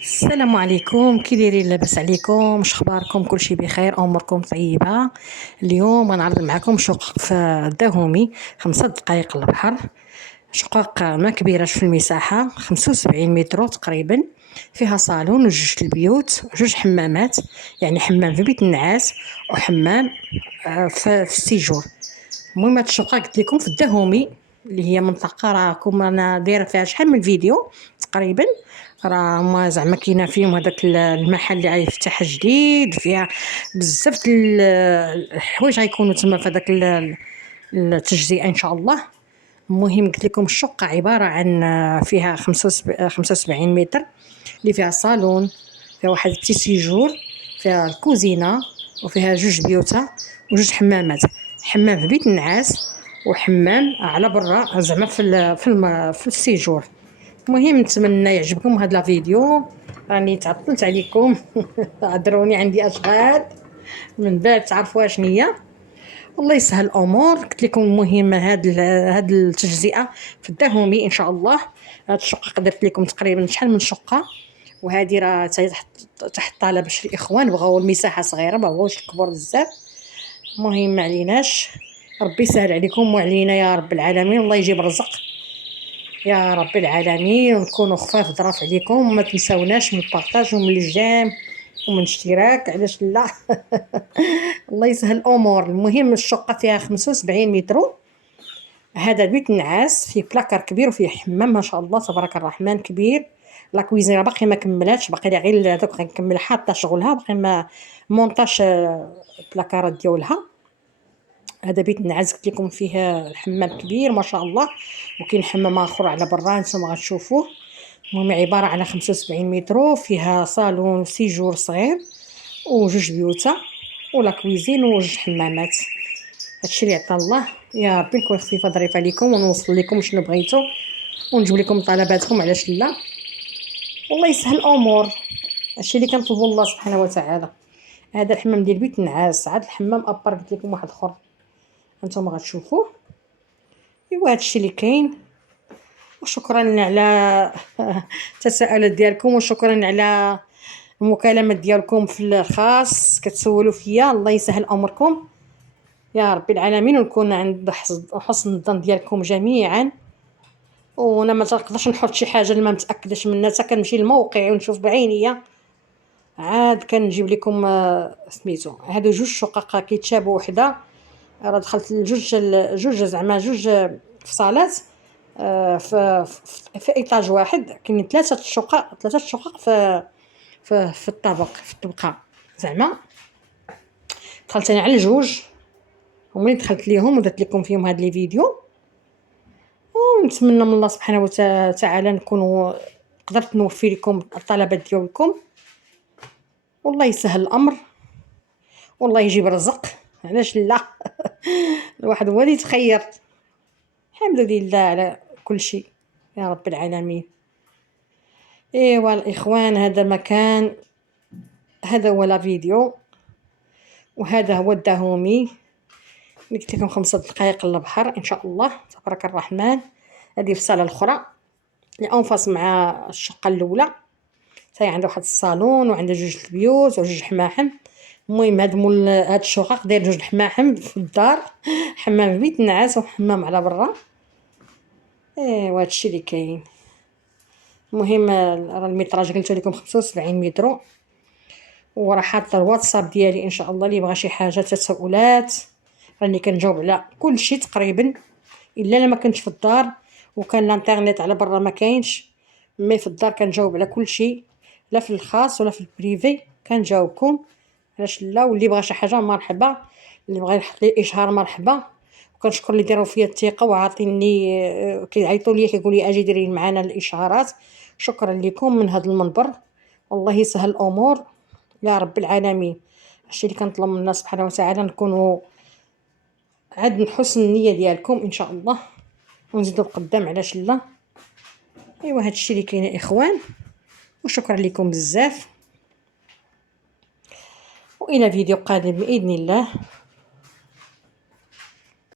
السلام عليكم، كي دايرين؟ لاباس عليكم؟ اش اخباركم؟ كلشي بخير؟ اموركم طيبه؟ اليوم غنعرض معكم شقق في الدهومي 5 دقائق البحر. شقق ما كبيرش في المساحه، 75 متر تقريبا. فيها صالون وجوج البيوت وجوج حمامات، يعني حمام في بيت النعاس وحمام في السيجور. المهم هاد الشقه قلت لكم في الدهومي، اللي هي منطقه راكم انا دايره فيها شحال من فيديو تقريبا. راه ما زعما كاينه فيهم هذاك المحل اللي غيفتح جديد، فيها بزاف الحوايج غيكونوا تما في هذاك التجزئه ان شاء الله. المهم قلت لكم الشقه عباره عن فيها 75 متر، اللي فيها صالون، فيها واحد بتي سيجور، فيها الكوزينه، وفيها جوج بيوتا وجوج حمامات. حمام في بيت النعاس وحمام على برا زعما في السيجور. المهم نتمنى يعجبكم هذا الفيديو، راني تعطلت عليكم عذروني عندي اشغال من بعد تعرفوا شنيا. الله يسهل الامور. قلت لكم المهم هاد التجزئه في الدهومي ان شاء الله. هاد الشقه درت لكم تقريبا شحال من شقه، وهذه راه تحت طلب باش الاخوان بغاو المساحه صغيره، ما بغاوش الكبر بزاف. المهم ما عليناش، ربي يسهل عليكم وعلينا يا رب العالمين. الله يجيب الرزق يا رب العالمين، ونكونوا خفاف ظراف عليكم. وما تنساوناش من البارطاج ومن الجيم ومن الاشتراك، علاش لا؟ الله يسهل الامور. المهم الشقه فيها 75 متر. هذا بيت النعاس فيه بلاكار كبير وفيه حمام ما شاء الله تبارك الرحمن كبير. لا كويزينه باقي ما كملاتش، باقي لها غير هذوك غنكمل حاطه شغلها، باقي ما مونطاج البلاكارات ديالها. هذا بيت النعاس قلت لكم فيه الحمام كبير ما شاء الله، وكاين حمام اخر على برا نتوما غتشوفوه. المهم عباره على 75 متر، فيها صالون وسيجور صغير وجوج بيوتا ولا كويزين وجوج حمامات. هادشي اللي عطا الله. يا ربي نكون خفيفه ظريفه عليكم ونوصل لكم شنو بغيتو ونجيب لكم طلباتكم، علاش لا؟ والله يسهل الامور. هادشي اللي كنطلبوا الله سبحانه وتعالى. هذا الحمام ديال بيت النعاس، عاد الحمام ابار قلت لكم واحد اخر هانتوما غتشوفوه. ايوا هادشي اللي كاين. وشكرا على التساؤلات ديالكم، وشكرا على المكالمات ديالكم في الخاص كتسولوا فيا. الله يسهل امركم يا رب العالمين، ونكون عند حسن الظن ديالكم جميعا. وانا ما تنقدرش نحط شي حاجه اللي ما متاكدش منها، حتى كنمشي للموقع ونشوف بعينيا عاد كنجيب لكم سميتو. هادو جوج شقق كيتشابهوا وحده، راه دخلت جوج زعما جوج فصالات في ايطاج واحد. كاين ثلاثه شقق في الطابق في الطبقه زعما. دخلت انا على الجوج، وملي دخلت ليهم ودرت لكم فيهم هاد لي فيديو. ونتمنى من الله سبحانه وتعالى نكونوا قدرت نوفي لكم الطلبات ديالكم. والله يسهل الامر والله يجيب الرزق، علاش لا؟ الواحد هو اللي يتخير. الحمد لله على كل شيء يا رب العالمين. ايوا الاخوان، هذا مكان، هذا هو لا فيديو، وهذا هو الدهومي. قلت لكم 5 دقائق للبحر ان شاء الله تبارك الرحمن. هذه في الصاله الاخرى اللي انفاس مع الشقه الاولى، حتى عنده واحد الصالون وعنده جوج البيوت وجوج حماحم. المهم هاد الشقق داير جوج حماحم في الدار، حمام في بيت النعاس وحمام على برا. ايوا هادشي اللي كاين. المهم راه المتراج قلت لكم 75 متر، وراه حاطه الواتساب ديالي ان شاء الله اللي بغى شي حاجه تساؤلات راني كنجاوب على كل شيء تقريبا، الا ما كنتش في الدار وكان الانترنت على برا ما كاينش. مي في الدار كنجاوب على كل شيء، لا في الخاص ولا في البريفي كنجاوبكم، علاش لا؟ واللي بغى شي حاجه مرحبا، اللي بغى يحط لي اشهار مرحبا. وكنشكر اللي داروا فيا الثقه وعاطيني كيعيطوا لي كيقول لي اجي ديري معنا الاشهارات. شكرا لكم من هذا المنبر، والله يسهل الامور يا رب العالمين. هادشي اللي كنطلب من الله سبحانه وتعالى، نكونوا عاد حسن النيه ديالكم ان شاء الله ونزيدوا القدام، علاش لا؟ ايوا هادشي اللي كاين يا اخوان، وشكرا لكم بزاف، والى فيديو قادم باذن الله.